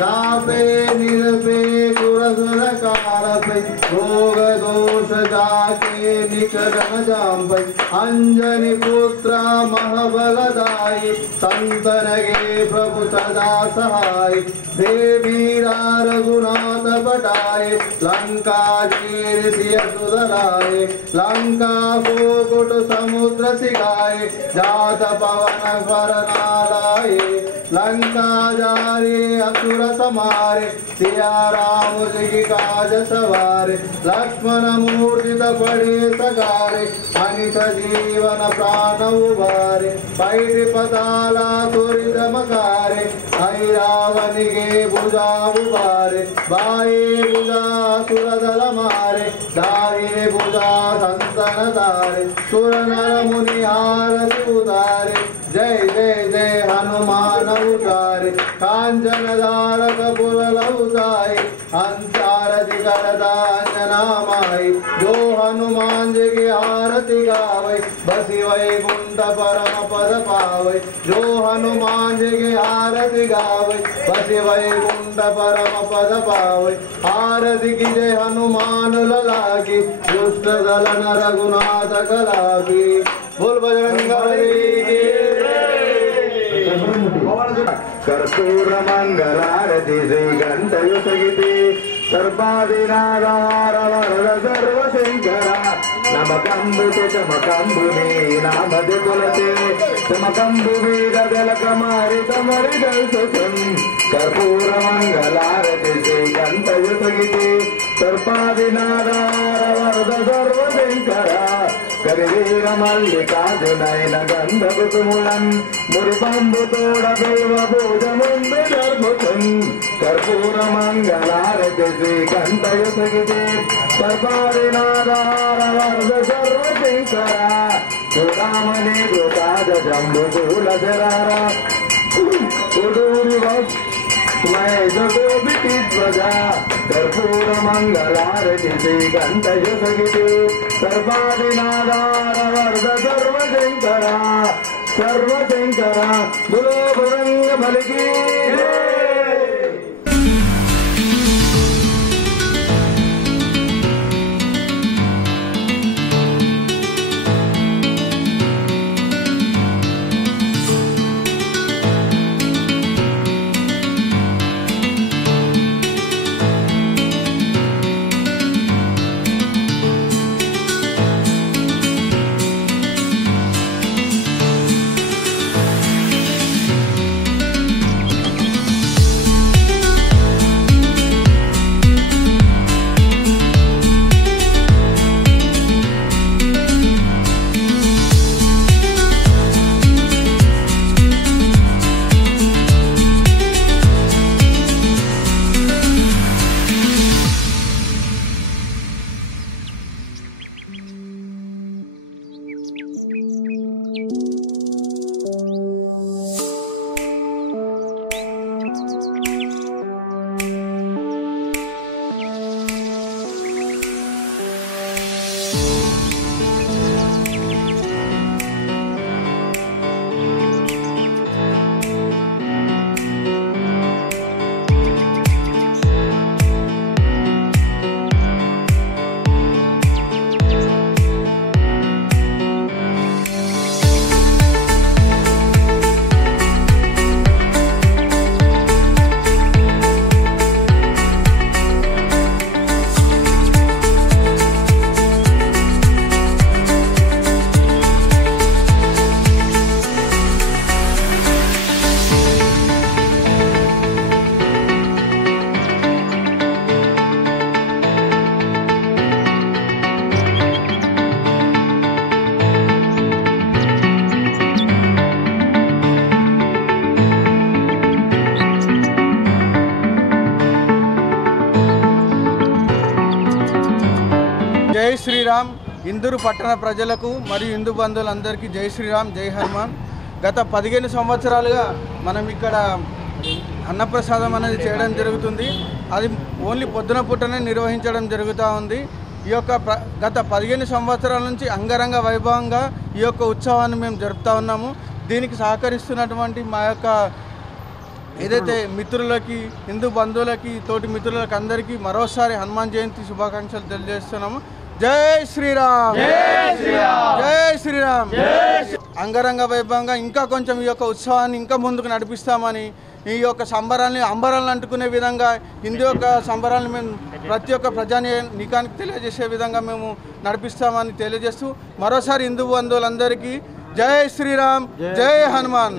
शापे निरपे सुरसुरकारपै रोग दोष जाके निकट न जांपै अंजनी पुत्र महाबलदायी संतन गे प्रभु सदा सहाय देवीरा रघुनाथ पटाए लंका जीर सिय सुधराए लंका कोकुट समुद्र सिखाए जात पवन पर नालाए लंका जारे असुर समारे सिया राम जी काज सवारे लक्ष्मण मूर्तित पड़े सगारे अनित जीवन प्राण उबारे पैरि पताला तुरित मकारे हरि रावण के भुजा उबारे बाए भुजा सुर दल मारे दाहिने भुजा संतन तारे सुर नर मुनि आरति उतारे जय जय जय हनुमान उतारे कांचन धारक पुरल उतारे अंतारति करता अंजना माई जो हनुमान जी की आरती गावे बसी वैकुंठ परम पद पावे जो हनुमान जी की आरती गावे बसी वैकुंठ परम पद पावे आरती की जय हनुमान लला की दुष्ट दलन रघुनाथ कला की बोल बजरंग बली की कर्पूर मंगलारति श्रीगंधयुतगिति सर्वादिनादार वरद सर्वशंकरा नमकंबुते चमकंबुने नामदे तुलसे चमकंबुवेद जलकमारित मरिदल सुसं कर्पूर मंगलारति श्रीगंधयुतगिति सर्वादिनादार वरद सर्वशंकरा करिवीर मल्लिकार्जुनयन गंधकुसुमुलं मुरिपंबुतोड देव भोजमुंडु दर्भुतं कर्पूर मंगलारति श्रीगंधयुतगिति सर्वादिनादार वरद सर्वशंकरा सुदामनि गोपाद जम्बुशूलधरा सुदूरिवत् ध्वजा कर्पूर मंगलारति श्रीगंधयुतगिति सर्वादिनादार वरद सर्वशंकरा सर्वशंकरा बोलो बजरंग बली की జై శ్రీరామ్ ఇందూరు పట్టణ ప్రజలకు మరియు హిందూ బంధువులందరికీ జై శ్రీరామ్ జై హనుమాన్. గత 15 సంవత్సరాలుగా మనం ఇక్కడ అన్నప్రసాదం అనేది చేయడం జరుగుతుంది. అది ఓన్లీ పొద్దున పూటనే నిర్వహించడం జరుగుతూ ఉంది. ఈ యొక్క గత 15 సంవత్సరాల నుంచి అంగరంగ వైభవంగా ఈ యొక్క ఉత్సవాన్ని మేము జరుపుతూ ఉన్నాము. దీనికి సహకరిస్తున్నటువంటి మా యొక్క ఏదైతే మిత్రులకి హిందూ బంధువులకి తోటి మిత్రులకి అందరికీ మరోసారి హనుమాన్ జయంతి శుభాకాంక్షలు తెలియజేస్తున్నాము. జై శ్రీరామ్, జై శ్రీరామ్. అంగరంగ వైభవంగా ఇంకా కొంచెం ఈ యొక్క ఉత్సవాన్ని ఇంకా ముందుకు నడిపిస్తామని, ఈ యొక్క సంబరాల్ని అంబరాలను అంటుకునే విధంగా హిందూ యొక్క సంబరాలను మేము ప్రతి ఒక్క ప్రజానీకానికి తెలియజేసే విధంగా మేము నడిపిస్తామని తెలియజేస్తూ మరోసారి హిందూ బంధువులందరికీ జై శ్రీరామ్, జై హనుమాన్.